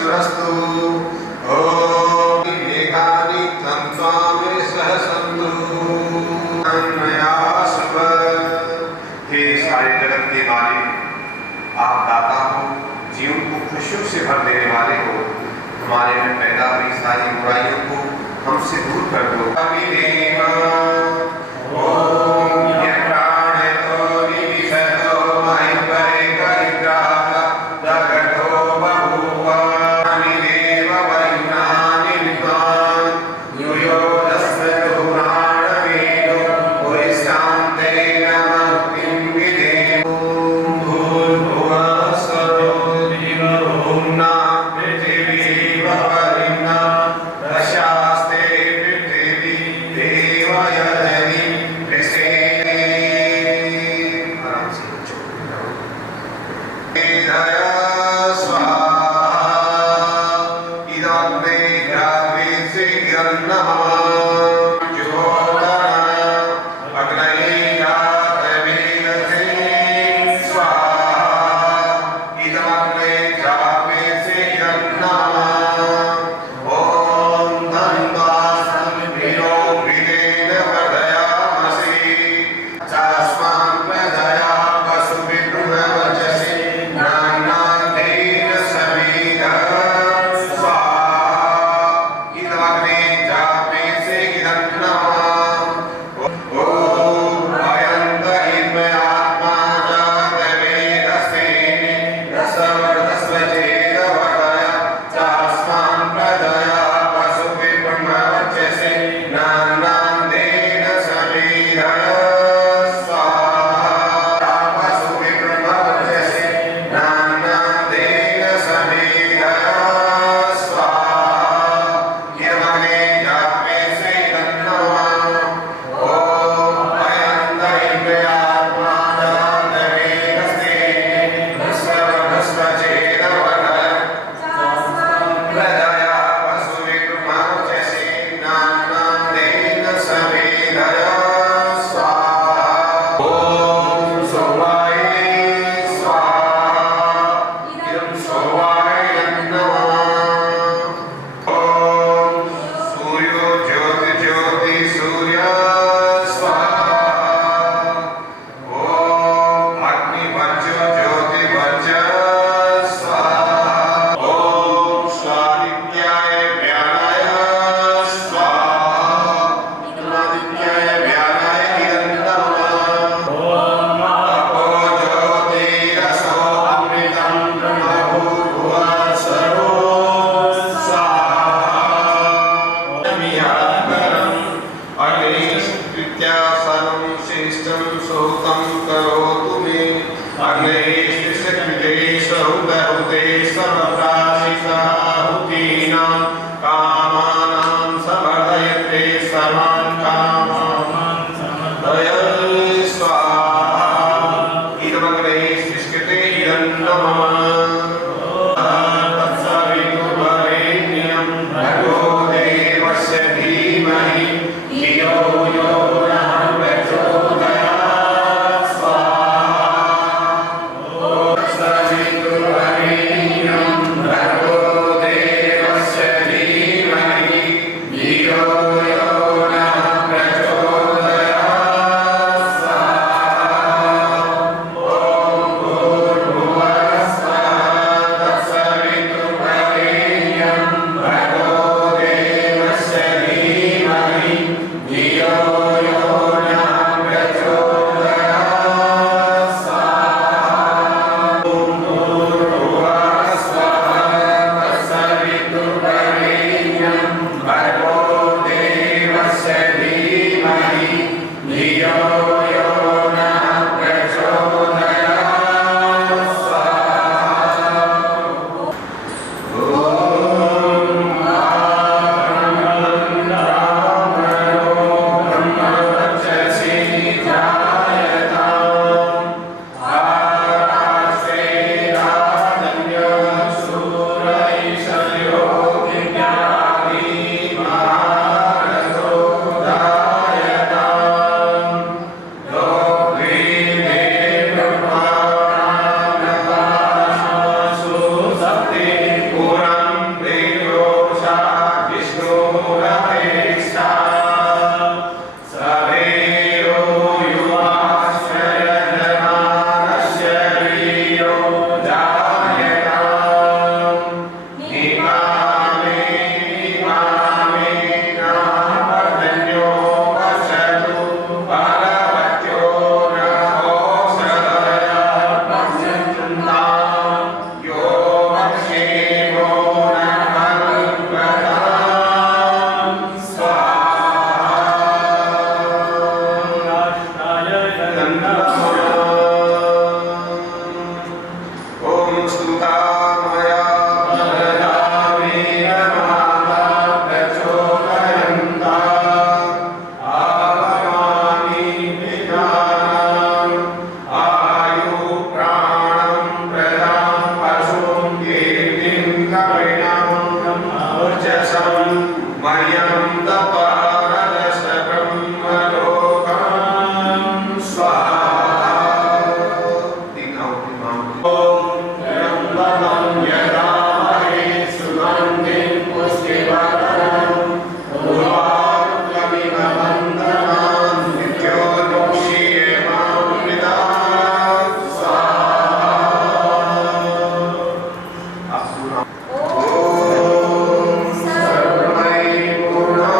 चक्षुरस्तु। ओम मेघानि त्वं मे सह सन्तु। हे सारे जगत के मालिक, आप दाता हो, जीवन को खुशियों से भर देने वाले हो। हमारे में पैदा हुई सारी बुराइयों को हमसे दूर कर दो। Amen. मह्यं तपारदश ब्रह्मलोकं स्वाहा। तीनों त्र्यम्बकं यजामहे सुगन्धिं पुष्टिवर्धनम् उर्वारुकमिव बन्धनान् मृत्योर्मुक्षीयमामृतात् स्वाहा। ॐ सर्वै पूर्णा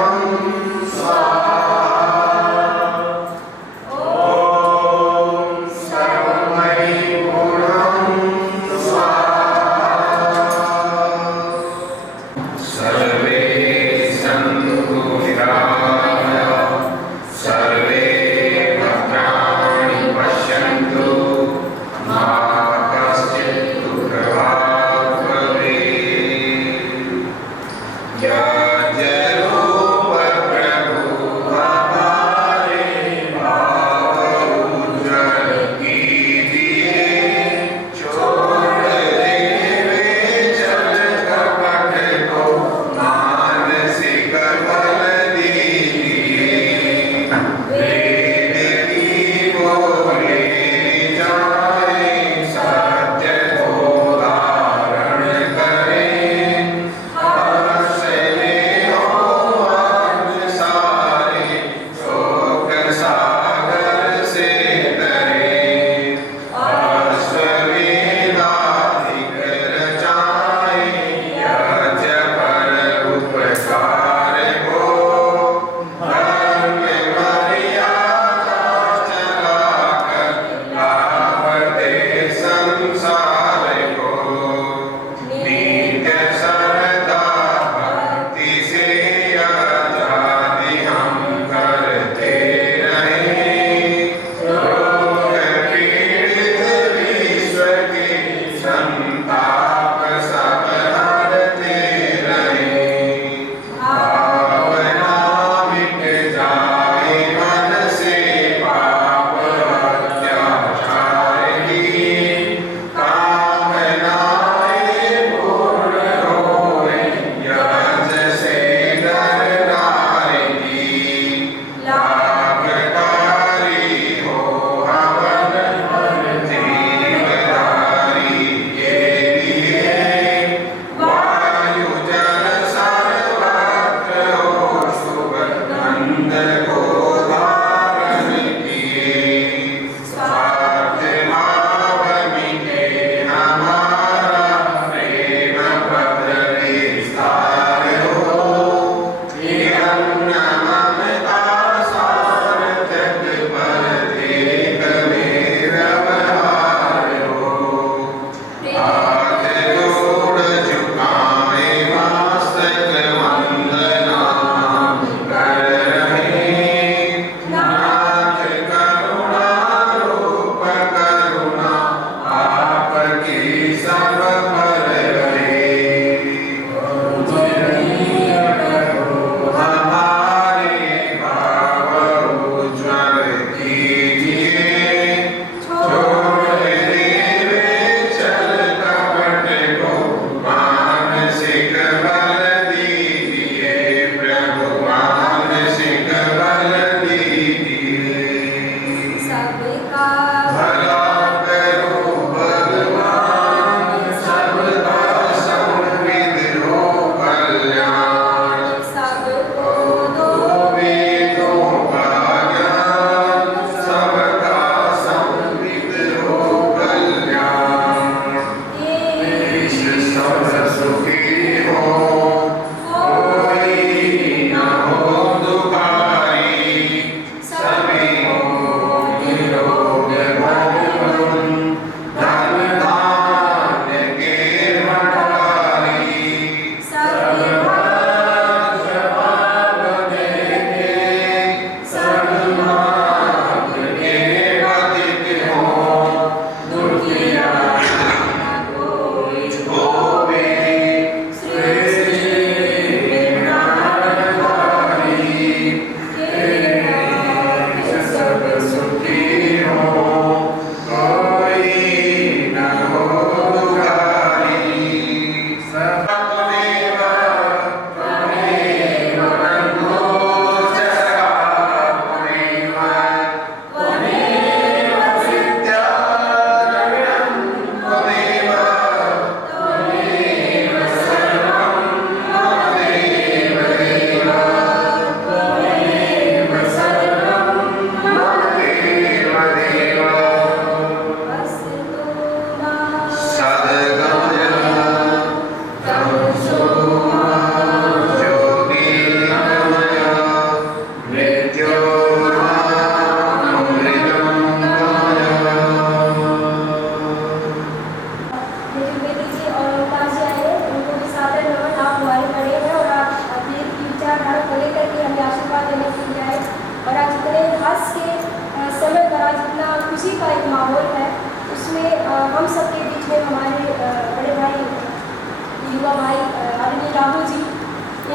राहुल जी,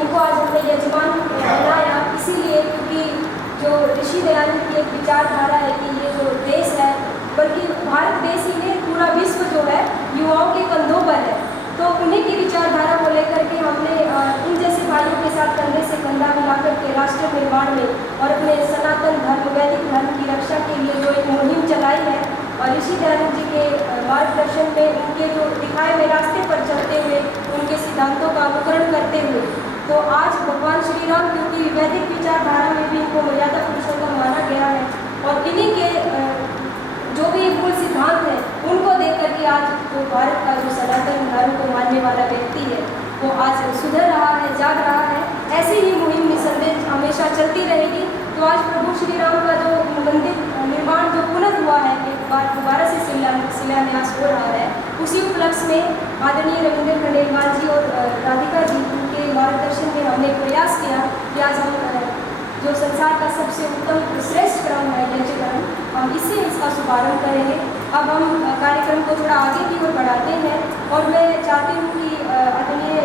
इनको आज हमने यजमान बनाया इसीलिए क्योंकि जो ऋषि दयानंद की एक विचारधारा है कि ये जो देश है, बल्कि भारत देश ही नहीं पूरा विश्व जो है युवाओं के कंधों पर है। तो उन्हीं की विचारधारा को लेकर के हमने इन जैसे भाइयों के साथ कंधे से कंधा मिलाकर के राष्ट्र निर्माण में और अपने सनातन धर्म वैदिक धर्म की रक्षा के लिए जो एक मुहिम चलाई है और ऋषि दयानंद जी के मार्गदर्शन में उनके जो दिखाए हुए रास्ते पर चलते हुए उनके सिद्धांतों का अनुकरण करते हुए तो आज भगवान श्री राम, क्योंकि वैदिक विचारधारा में भी इनको मर्यादा पुरुषोत्तम माना गया है और इन्हीं के जो भी मूल सिद्धांत है उनको देख करके आज जो भारत का जो सनातन धर्म को मानने वाला व्यक्ति है वो आज सुधर रहा है, जाग रहा है। ऐसी ही मुहिम निसंदेह हमेशा चलती रहेगी। तो आज प्रभु श्री राम का जो मंदिर निर्माण जो पुनः हुआ है, एक बार दोबारा से शिलान्यास हो रहा है, उसी उपलक्ष्य में आदरणीय रविंद्र खंडेलवाल जी और राधिका जी उनके मार्गदर्शन में हमने प्रयास किया कि आज हम जो संसार का सबसे उत्तम श्रेष्ठ क्रम है यज्ञकर्म, हम इससे इसका शुभारंभ करेंगे। अब हम कार्यक्रम को थोड़ा आगे की ओर बढ़ाते हैं और मैं चाहती हूँ कि आदरणीय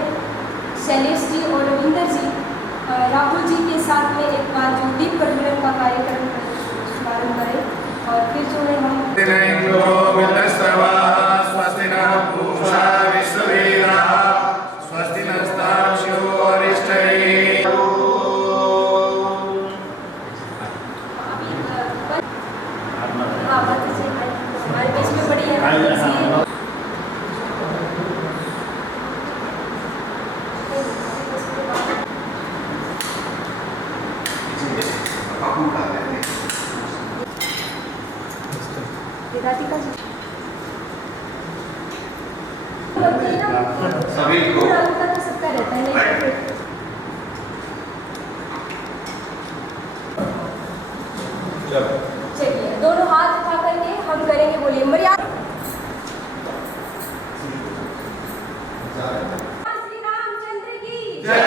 शैलेश जी और रविंदर जी राहुल जी के साथ में एक बार जो दीप प्रज्वलन का कार्यक्रम शुभारंभ करें और फिर जो है हम हमारे बीच में बड़ी है राधिका जी सभी को सबका रहता है चलिए दोनों हाथ उठा करके हम करेंगे, बोलिए मर्यादा। श्री रामचंद्र की जय,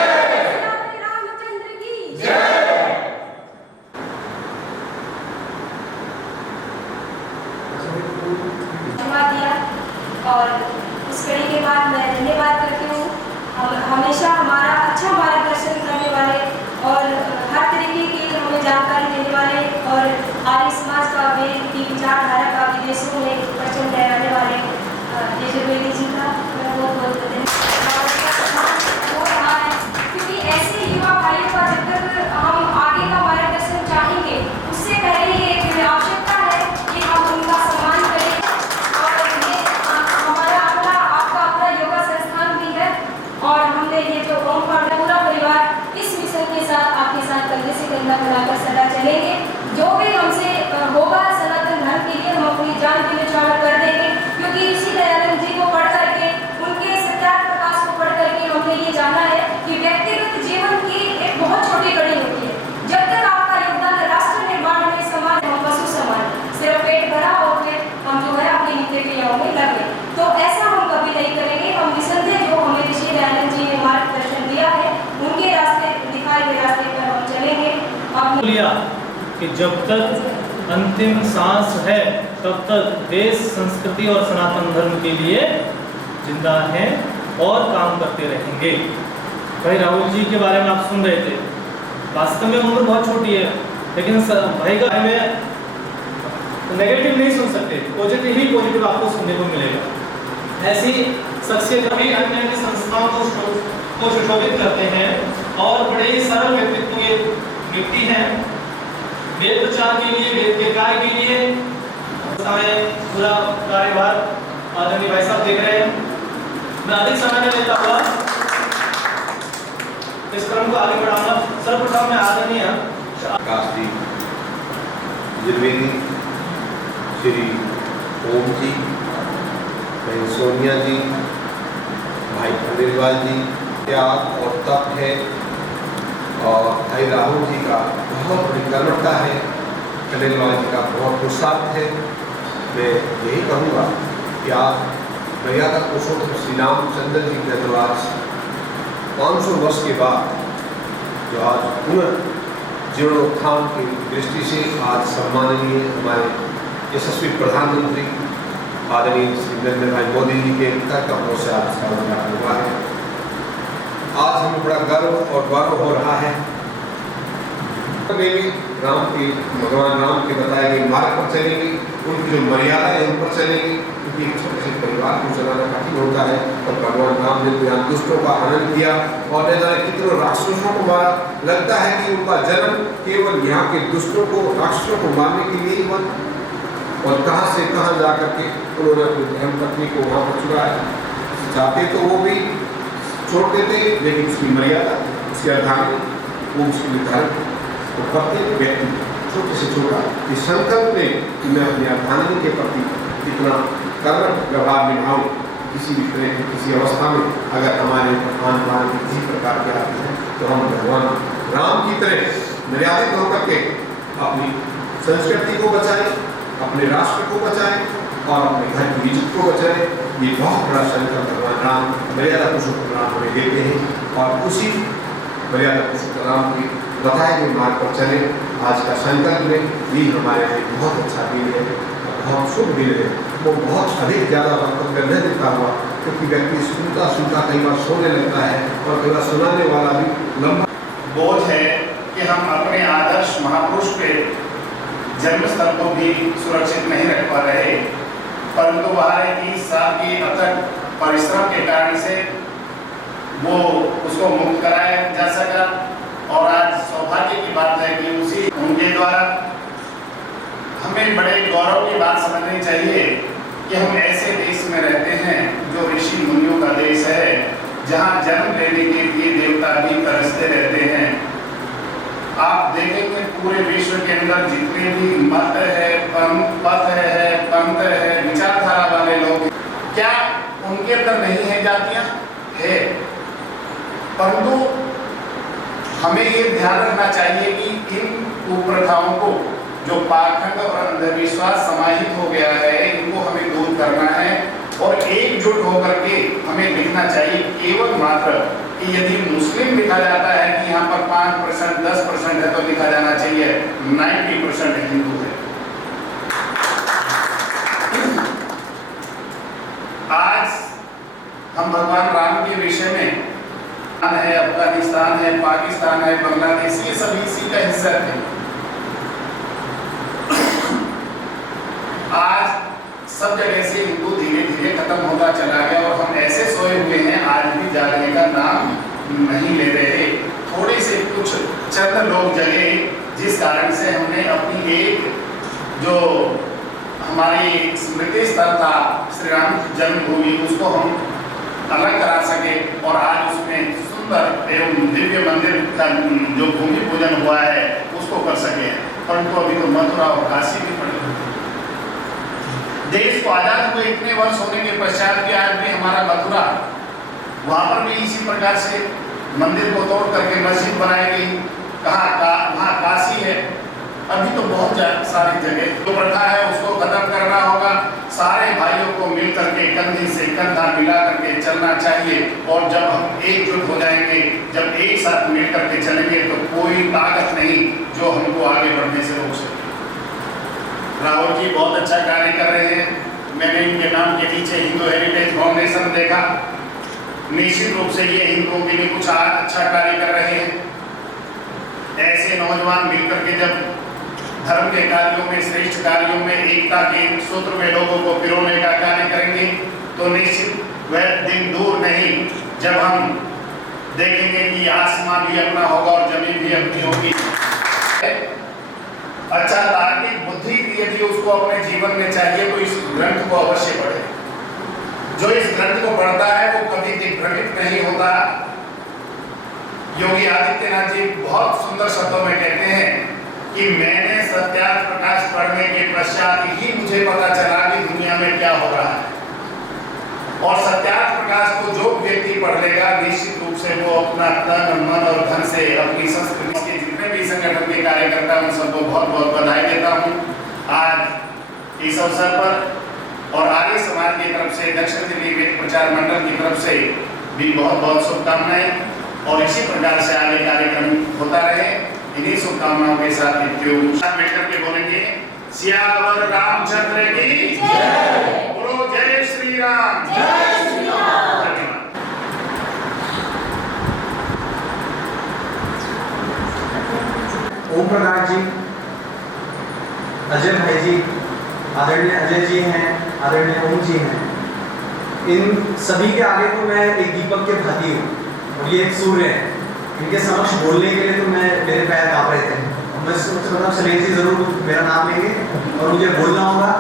श्री रामचंद्र की जय। दिया और उस कड़ी के बाद मैं धन्यवाद करती हूँ हमेशा हमारा अच्छा मार्गदर्शन करने वाले और हर तरीके की हमें जानकारी देने वाले और आर्य समाज का वेद की विचारधारा का विदेशों में प्रचलन लहराने वाले यजुर्वेदी जी का मैं बहुत बहुत धन्यवाद हो रहा है, क्योंकि ऐसे युवा भाइयों का जब तक हम आगे का मार्गदर्शन चाहेंगे उससे पहले ही एक आवश्यकता है कि हम उनका सम्मान करें और ये हमारा आपका अपना योगा संस्थान भी है और हमने ये जो ओमकार पूरा परिवार इस मिशन के साथ आपके साथ कंधे से कंधा मिलाकर सदा चलेंगे। जो भी हमसे होगा सनातन धर्म के लिए हम अपनी जान के न्यौछावर कर देंगे, क्योंकि ऋषि दयानंद जी को पढ़ करके उनके सत्यार्थ प्रकाश को पढ़ करके हमने ये जाना है कि व्यक्तिगत जीवन की एक बहुत छोटी कड़ी होती है। जब तक आपका योगदान राष्ट्र निर्माण में समाज हम पशु समान सिर्फ पेट भरा और फिर हम जो है अपनी नित्य क्रियाओं में लगे, तो ऐसा हम कभी नहीं करेंगे। हम निसंदेह जो हमें ऋषि दयानंद जी ने मार्गदर्शन दिया है उनके रास्ते दिखाए हुए रास्ते पर हम चलेंगे। लिया कि जब तक अंतिम सांस है तब तक देश संस्कृति और सनातन धर्म के लिए जिंदा हैं और काम करते रहेंगे। भाई राहुल जी के बारे में आप सुन रहे थे, वास्तव में उम्र बहुत छोटी है लेकिन भाई का में नेगेटिव नहीं सुन सकते, पॉजिटिव ही पॉजिटिव आपको सुनने को मिलेगा। ऐसी शख्सियत भी अन्य संस्थाओं को सुशोभित करते हैं और बड़े ही सरल व्यक्तित्व के व्यक्ति हैं। वेद प्रचार के लिए, वेद के कार्य के लिए पूरा कार्यभार आदरणीय भाई साहब देख रहे हैं। मैं अधिक समय नहीं लेता हुआ इस क्रम को आगे बढ़ाऊंगा। सर्वप्रथम मैं आदरणीय काशी यजुर्वेदी श्री ओम जी, बहन सोनिया जी, भाई खंडेलवाल जी त्याग और तप है और भाई राहुल जी का बहुत बड़ी कर्मठता है, खंडेलवाल जी का बहुत पुरुषार्थ है। मैं यही कहूँगा कि आज मर्यादा पुरुषोत्तम श्री रामचंद्र जी के द्वारा 500 वर्ष के बाद जो आज पुनः जीर्णोत्थान की दृष्टि से आज सम्माननीय हमारे यशस्वी प्रधानमंत्री आदरणीय श्री नरेंद्र भाई मोदी जी के कार्यक्रमों से आज इसका उद्घाटन हुआ है। आज हमें बड़ा गर्व और गौरव हो रहा है। देवी राम की, भगवान राम के बताए गए मार्ग पर चलेंगी, उनकी जो मर्यादा है उन पर चलेंगी, क्योंकि एक छोटे से परिवार को चलाना कठिन होता है। और भगवान राम ने तो यहाँ दुष्टों का हनन किया और न जाने कितनों राक्षसों को मारा। लगता है कि उनका जन्म केवल यहाँ के दुष्टों को, राक्षसों को मारने के लिए ही हुआ, और कहाँ से कहाँ जा करके उन्होंने अपनी धर्म पत्नी को वहाँ पर चुराया। चाहते तो वो भी छोड़ देते, लेकिन उसकी मर्यादा, उसकी अर्धांगिनी, वो उसकी निर्धारित, तो प्रत्येक व्यक्ति छोटे से छोटा इस संकल्प में कि मैं अपनी अर्धांगिनी के प्रति इतना कर्म व्यवहार निभाऊं, किसी भी तरह की किसी अवस्था में अगर हमारे खान पान किसी प्रकार के आते हैं तो हम भगवान राम की तरह मर्यादित होकर के अपनी संस्कृति को बचाएं, अपने राष्ट्र को बचाएं और अपने घर की इज्जत को बचाएं। ये बहुत बड़ा संकल्प भगवान राम मर्यादा पुरुषोत्तम राम हमें देते हैं, और उसी मर्यादा पुरुषोत्तम राम की बताए गए मार्ग पर चले। आज का संकल्प में भी हमारे लिए बहुत अच्छा दिन है, बहुत शुभ दिन है। वो बहुत अधिक ज़्यादा वक्त में न देता हुआ, क्योंकि व्यक्ति सुनता सुनता कई बार सोने लगता है और कई बार सुनाने वाला भी लंबा बोझ है कि हम अपने आदर्श महापुरुष के जन्म स्थल को भी सुरक्षित नहीं रख पा रहे, परंतु हमारे 30 साल की अथक परिश्रम के कारण से वो उसको मुक्त कराया जा सका। और आज सौभाग्य की बात है कि उसी उनके द्वारा हमें बड़े गौरव की बात समझनी चाहिए कि हम ऐसे देश में रहते हैं जो ऋषि मुनियों का देश है, जहाँ जन्म लेने के लिए देवता भी तरसते रहते हैं। आप देखेंगे पूरे विश्व के अंदर जितने भी मत है, पथ है, पंथ है, विचारधारा वाले लोग, क्या उनके अंदर नहीं है जातियां? है, परंतु हमें ये ध्यान रखना चाहिए कि इन कुप्रथाओं को, जो पाखंड और अंधविश्वास समाहित हो गया है, इनको हमें दूर करना है और एकजुट होकर के हमें लिखना चाहिए केवल मात्र कि यदि मुस्लिम लिखा जाता है कि यहाँ पर 5%, 10% है, तो लिखा जाना चाहिए 90% हिंदू है। आज हम भगवान राम के विषय में है, अफगानिस्तान है, पाकिस्तान है, बांग्लादेश, ये सभी इसी का हिस्सा थे। आज सब जगह से हिंदू धीरे धीरे खत्म होता चला गया और हम ऐसे सोए हुए हैं, आज भी जागने का नाम नहीं ले रहे। थोड़े से कुछ चंद लोग जगे, जिस कारण से हमने अपनी एक जो हमारी स्मृति स्थल था श्री राम जन्मभूमि, उसको हम अलग करा सके और आज उसमें सुंदर एवं दिव्य मंदिर का जो भूमि पूजन हुआ है उसको कर सके। परंतु अभी तो मथुरा और काशी भी पड़े हुए। देश को आजाद हुए इतने वर्ष होने के पश्चात भी आज भी हमारा मथुरा, वहां पर भी इसी प्रकार से मंदिर को तोड़ करके मस्जिद बनाई गई। वहाँ काशी है। अभी तो बहुत सारी जगह जो प्रथा है उसको खत्म करना होगा। सारे भाइयों को मिल करके कंधे से कंधा मिला करके चलना चाहिए, और जब हम एकजुट हो जाएंगे, जब एक साथ मिल करके चलेंगे, तो कोई ताकत नहीं जो हमको आगे बढ़ने से रोक सके। राहुल जी बहुत अच्छा कार्य कर रहे हैं। मैंने इनके नाम के पीछे हिंदू हेरिटेज फाउंडेशन देखा। निश्चित रूप से ये हिंदुओं के लिए कुछ अच्छा कार्य कर रहे हैं। ऐसे नौजवान मिलकर के जब धर्म के कार्यों में, श्रेष्ठ कार्यों में, एकता के सूत्र में लोगों को पिरोने का कार्य करेंगे, तो निश्चित वह दिन दूर नहीं जब हम देखेंगे कि आसमान भी अपना होगा और जमीन भी अपनी होगी। अच्छा तार्किक बुद्धि भी यदि उसको अपने जीवन में चाहिए तो इस ग्रंथ को अवश्य पढ़े। जो इस ग्रंथ को पढ़ता है वो कभी दिग्भ्रमित नहीं होता। योगी आदित्यनाथ जी बहुत सुंदर शब्दों में कहते हैं कि मैंने सत्यार्थ प्रकाश पढ़ने के पश्चात ही मुझे पता चला कि दुनिया में क्या हो रहा है। और सत्यार्थ प्रकाश को जो व्यक्ति पढ़ लेगा, निश्चित रूप से वो अपना तन, मन और धन से अपनी संस्कृति के जितने भी संगठन के कार्यकर्ता उन सबको बहुत बहुत बधाई देता हूँ आज इस अवसर पर। और आर्य समाज की तरफ से, दक्षिण दिल्ली वेद प्रचार मंडल की तरफ से भी बहुत बहुत शुभकामनाएं, और इसी प्रकार से आगे कार्यक्रम होता रहे। इन्हीं शुभकामनाओं के साथ मिलकर के बोलेंगे सियावर रामचंद्र की जय, बोलो जय श्री राम। जय श्री राम। धन्यवाद। प्रकाश जी, अजय भाई जी, आदरणीय अजय जी हैं, आदरणीय ओम जी हैं, इन सभी के आगे तो मैं एक दीपक के भांति हूँ और ये एक सूर्य है। इनके समक्ष बोलने के लिए तो मेरे पैर काँप रहे थे। मैं सोचा सलेम जी जरूर मेरा नाम लेंगे और मुझे बोलना होगा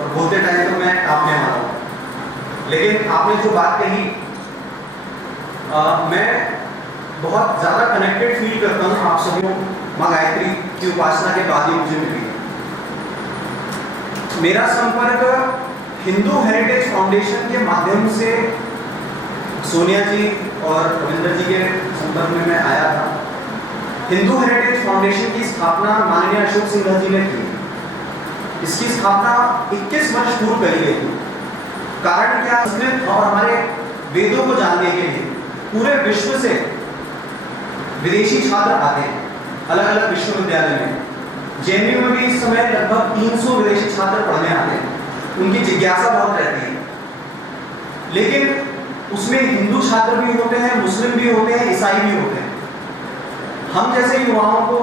और बोलते टाइम तो मैं काँपने वाला हूँ। लेकिन आपने जो बात कही मैं बहुत ज़्यादा कनेक्टेड फील करता हूँ आप सभी को माँ गायत्री की उपासना के बाद ही मुझे मिली। मेरा संपर्क हिंदू हेरिटेज फाउंडेशन के माध्यम से सोनिया जी और रविंद्र जी के संपर्क में मैं आया था। हिंदू हेरिटेज फाउंडेशन की स्थापना माननीय अशोक सिंघल जी ने की। इसकी स्थापना 21 वर्ष पूर्व करी गई थी। कारण क्या, संस्कृत और हमारे वेदों को जानने के लिए पूरे विश्व से विदेशी छात्र आते हैं अलग अलग विश्वविद्यालय में। जेएनयू में भी इस समय लगभग 300 विदेशी छात्र पढ़ने आते हैं। उनकी जिज्ञासा बहुत रहती है, लेकिन उसमें हिंदू छात्र भी होते हैं, मुस्लिम भी होते हैं, ईसाई भी होते हैं। हम जैसे युवाओं को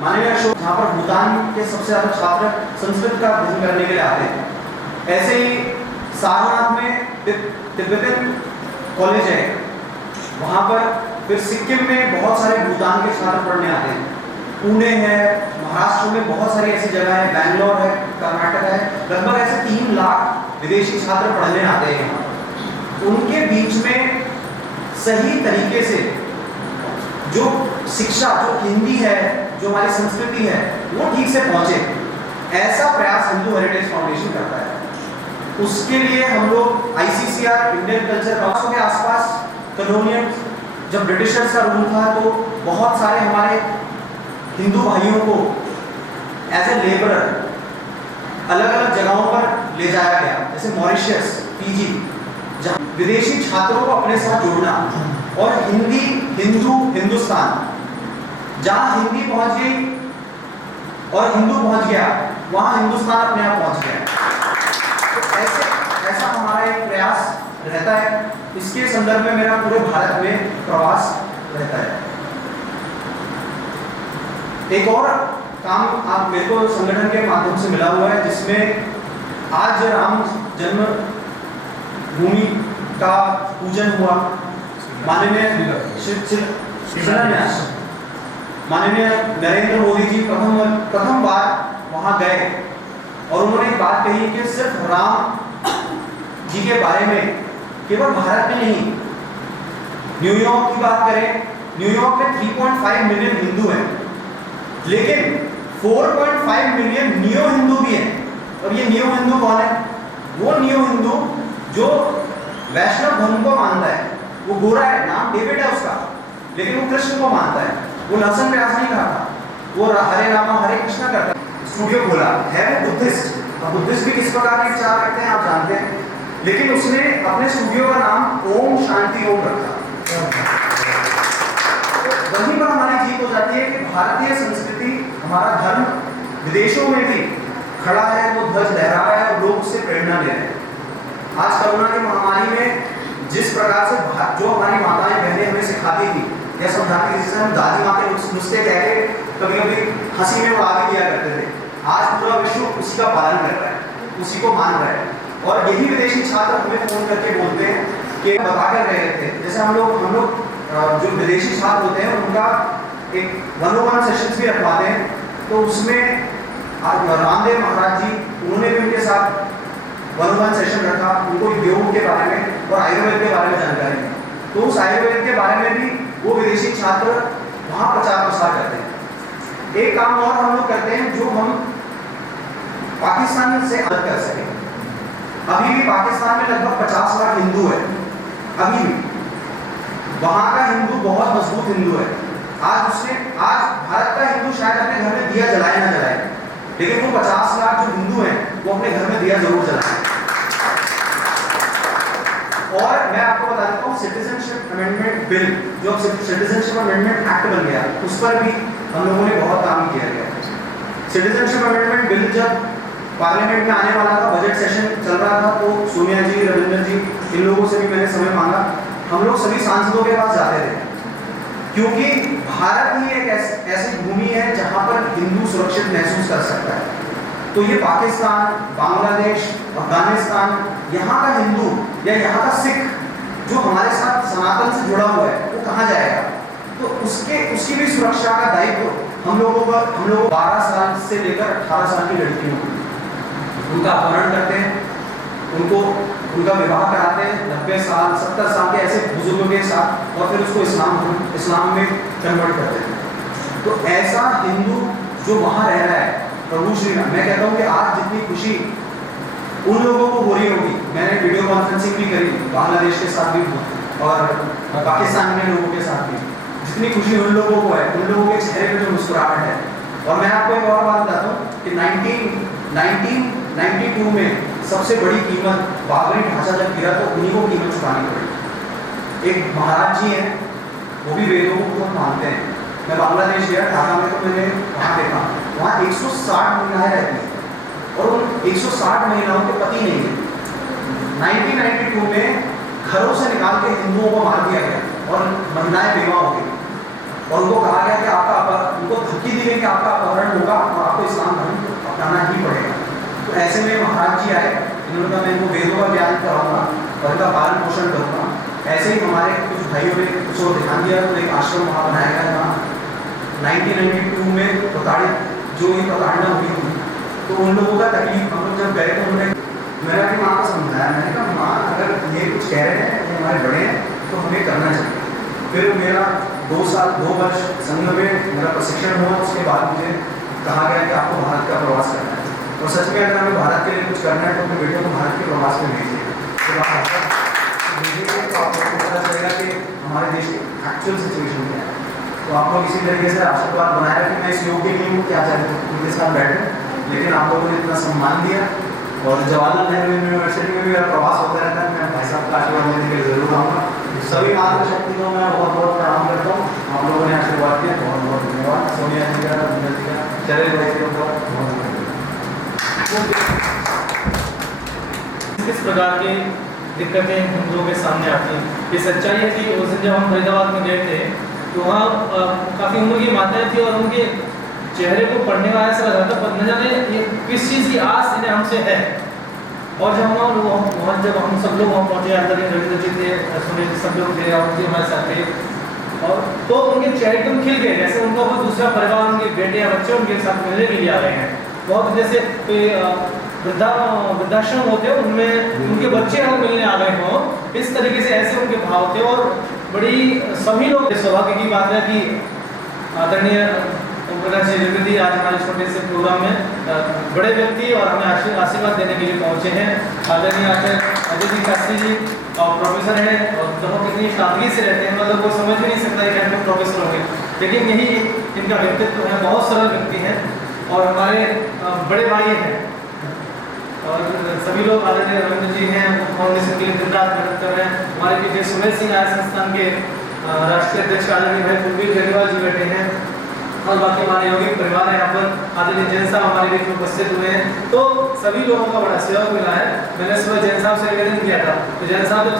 माननीय अशोक, जहाँ पर भूटान के सबसे ज़्यादा छात्र संस्कृत का अध्ययन करने के लिए आते हैं, ऐसे ही सारनाथ में तिब्बतन कॉलेज है, वहाँ पर फिर सिक्किम में बहुत सारे भूटान के छात्र पढ़ने आते हैं। पुणे है, महाराष्ट्र में बहुत सारी ऐसी जगह है, बैंगलोर है, कर्नाटक है, लगभग ऐसे 3 लाख विदेशी छात्र पढ़ने आते हैं यहाँ। उनके बीच में सही तरीके से जो शिक्षा, जो हिंदी है, जो हमारी संस्कृति है, वो ठीक से पहुंचे, ऐसा प्रयास हिंदू हेरिटेज फाउंडेशन करता है। उसके लिए हम लोग ICCR इंडियन कल्चर काउंसिल के आसपास कॉलोनियल, जब ब्रिटिशर्स का रूल था तो बहुत सारे हमारे हिंदू भाइयों को एज ए लेबरर अलग अलग जगहों पर ले जाया गया, जैसे मॉरिशस, फीजी, जहाँ विदेशी छात्रों को अपने साथ जोड़ना और हिंदी, हिंदू, हिंदुस्तान, जहाँ हिंदी पहुंच गई और हिंदू पहुंच गया, वहाँ हिंदुस्तान अपने आप पहुंच गया। तो ऐसा हमारा एक प्रयास रहता है। इसके संदर्भ में मेरा पूरे भारत में प्रवास रहता है। एक और काम आप मेरे को संगठन के माध्यम से मिला हुआ है, जिसमें आज राम जन्म भूमि का पूजन हुआ। माननीय शिलान्यास माननीय नरेंद्र मोदी जी प्रथम बार वहां गए और उन्होंने एक बात कही कि सिर्फ राम जी के बारे में केवल भारत में नहीं, न्यूयॉर्क की बात करें, न्यूयॉर्क में 3.5 मिलियन हिंदू हैं, लेकिन 4.5 मिलियन नियो हिंदू भी हैं। और ये नियो हिंदू कौन है? वो नियो हिंदू जो वैष्णव धर्म को मानता है। वो गोरा है, नाम डेविड है उसका, लेकिन वो कृष्ण को मानता है। वो लहसुन प्याज नहीं खाता, वो हरे रामा हरे कृष्णा करता है। स्टूडियो खोला है, वो बुद्धिस्ट। अब बुद्धिस्ट भी किस प्रकार के विचार रखते हैं आप जानते हैं, लेकिन उसने अपने स्टूडियो का नाम ओम शांति ओम रखा। वहीं पर हमारी जीत हो जाती है कि भारतीय संस्कृति, हमारा धर्म विदेशों में भी खड़ा है, वो ध्वज लहरा रहा है और लोग उससे प्रेरणा ले रहे हैं। आज कोरोना की महामारी में जिस प्रकार से जो हमारी माताएं बहनें हमें सिखाती थी या समझाती थी, जिसे हम दादी माँ के नुस्खे कह के कभी कभी हंसी में उड़ा भी दिया करते थे, आज पूरा विश्व उसी का पालन कर रहा है, उसी को मान रहा है। और यही विदेशी छात्र हमें फोन करके बोलते हैं कि बता कर रहे थे, जैसे हम लोग जो विदेशी छात्र होते हैं उनका एक 1-on-1 सेशंस भी रखवाते हैं, तो उसमें रामदेव महाराज जी, उन्होंने भी उनके साथ 1-on-1 सेशन रखा, उनको योग के बारे में और आयुर्वेद के बारे में जानकारी दी। तो उस आयुर्वेद के बारे में भी वो विदेशी छात्र वहाँ प्रचार प्रसार करते हैं। एक काम और हम लोग करते हैं जो हम पाकिस्तान से अलग कर सकें। अभी भी पाकिस्तान में लगभग 50 लाख हिंदू है, अभी भी वहाँ का हिंदू बहुत मजबूत हिंदू है। आज भारत का हिंदू शायद अपने घर में दिया जलाए ना जलाए, लेकिन वो 50 लाख जो हिंदू हैं वो अपने घर में दिया जरूर जलाएं। और मैं आपको बता देता हूँ, सिटीजनशिप अमेंडमेंट बिल, जो अब सिटीजनशिप अमेंडमेंट एक्ट बन गया, उस पर भी हम लोगों ने बहुत काम किया गया। सिटीजनशिप अमेंडमेंट बिल जब पार्लियामेंट में आने वाला था, बजट सेशन चल रहा था, तो सोनिया जी, रविंद्र जी, इन लोगों से भी मैंने समय मांगा। हम लोग सभी सांसदों के पास जाते थे, क्योंकि भारत ही एक ऐसी भूमि है जहां पर हिंदू सुरक्षित महसूस कर सकता है। तो ये पाकिस्तान, बांग्लादेश, अफगानिस्तान, यहाँ का हिंदू या यहाँ का सिख जो हमारे साथ सनातन से जुड़ा हुआ है वो कहाँ जाएगा? तो उसकी भी सुरक्षा का दायित्व हम लोग 12 साल से लेकर 18 साल की लड़कियों को उनका अपहरण करते हैं, उनका विवाह कराते हैं 90 साल 70 साल के ऐसे बुजुर्गों के साथ, और फिर उसको इस्लाम में कन्वर्ट करते हैं। तो ऐसा हिंदू जो वहाँ रह रहा है, प्रभु श्री राम, मैं कहता हूँ कि आज जितनी खुशी उन लोगों को हो रही होगी, मैंने वीडियो कॉन्फ्रेंसिंग भी करी बांग्लादेश के साथ भी और पाकिस्तान में लोगों के साथ भी, जितनी खुशी उन लोगों को है, उन लोगों के चेहरे पे जो मुस्कुराहट है। और मैं आपको एक और बात बताता हूँ कि 1992 में सबसे बड़ी कीमत बाबरी ढांचा जब गिरा तो उन्हीं को कीमत चुकानी पड़ी। एक महाराज जी हैं, वो भी वेदों को बहुत मानते हैं। मैं बांग्लादेश गया, ढाका में, तो मैंने वहाँ देखा, वहाँ 160 महिलाएं रहती हैं और उन 160 महिलाओं के पति नहीं है। 1992 में घरों से निकाल के हिंदुओं को मार दिया गया और महिलाएं बेवा हो गई और उनको कहा गया कि उनको धमकी दी गई कि आपका अपहरण होगा और आपको इस्लाम धर्म अपनाना ही पड़ेगा। तो ऐसे में महाराज जी आए, इन्होंने कहा मैं इनको वेदों का ज्ञान कराऊंगा और इनका पालन पोषण करूँगा। ऐसे ही हमारे कुछ भाइयों ने उसको ध्यान दिया, तो एक आश्रम वहाँ बनाया गया था 1992 में प्रताड़ित जो ये प्रताड़ना हुई थी, तो उन लोगों का तकलीफ हम लोग जब गए तो उन्होंने मेरा अपनी माँ को समझाया। मैंने कहा माँ, अगर ये कुछ कह रहे हैं, ये हमारे बड़े हैं, तो हमें करना चाहिए। फिर मेरा 2 वर्ष संघ में मेरा प्रशिक्षण हुआ। उसके बाद मुझे कहा गया कि आपको भारत का प्रवास करना है, और सच में अगर हमें भारत के लिए कुछ करना है तो अपने बेटियों को भारत के प्रवास में भेजिए। तो आप लोगों को पता चलेगा कि हमारे देश की एक्चुअल सिचुएशन क्या है। तो आप लोग इसी तरीके से आशीर्वाद बनाए रखें। मैं इस योग्य नहीं हूँ क्या चाहते उनके साथ बैठे, लेकिन आप लोगों ने इतना सम्मान दिया। और जवाहरलाल नेहरू यूनिवर्सिटी में भी मेरा प्रवास होता रहता है, मैं भाई साहब का आशीर्वाद लेने के लिए जरूर आऊँगा। सभी मातृशक्ति को मैं बहुत बहुत प्रणाम करता हूँ। आप लोगों ने आशीर्वाद दिया, बहुत बहुत धन्यवाद। सोनिया जी का, रविंद्र जी का, चले भाई के ऊपर बहुत किस प्रकार की दिक्कतें हिंदुओं के सामने आती हैं। ये सच्चाई है कि उस दिन जब हम फरीदाबाद में गए थे तो वहाँ काफ़ी उम्र की माताएं थी और उनके चेहरे को पढ़ने वाला ऐसा लग रहा था, पर न जाने ये किस चीज़ की आस इन्हें हमसे है। और जब वहाँ जब हम सब लोग वहाँ पहुँचे, अंदर रविंद्र जी थे, सुनील जी, सब लोग थे, राहुल जी हमारे साथ थे, और तो उनके चेहरे एकदम खिल गए, जैसे उनका कोई दूसरा परिवार, उनके बेटे या बच्चे उनके साथ मिलने के लिए आ रहे हैं। बहुत जैसे वृद्धाश्रम होते हैं, उनमें उनके बच्चे अगर मिलने आ गए हों, इस तरीके से ऐसे उनके भाव थे। और बड़ी सभी लोग, सौभाग्य की बात है कि आदरणीय जी आज हमारे छोटे से प्रोग्राम में बड़े व्यक्ति और हमें आशीर्वाद देने के लिए पहुंचे हैं। आदरणीय अजय जी शास्त्री जी और प्रोफेसर हैं, और बहुत इतनी सादगी से रहते हैं, मतलब कोई समझ भी नहीं सकता कि हम प्रोफेसर होंगे, लेकिन यही इनका व्यक्तित्व है। बहुत सरल व्यक्ति हैं और हमारे बड़े भाई हैं। और सभी लोग, आदरणीय रविंद्र जी हैं, फाउंडेशन के लिए दिन रात मेहनत कर रहे हैं। हमारे पीछे सुमेर सिंह आर्य संस्थान के राष्ट्रीय अध्यक्ष आदरणीय भाई कुलवीर जरीवाल जी बैठे हैं, और बाकी हमारे यौगिक परिवार है यहाँ पर। आदरणीय जैन साहब हमारे बीच में उपस्थित हुए हैं। तो सभी लोगों का बड़ा सहयोग मिला है। मैंने सुबह जैन साहब से निवेदन किया था, तो जैन साहब ने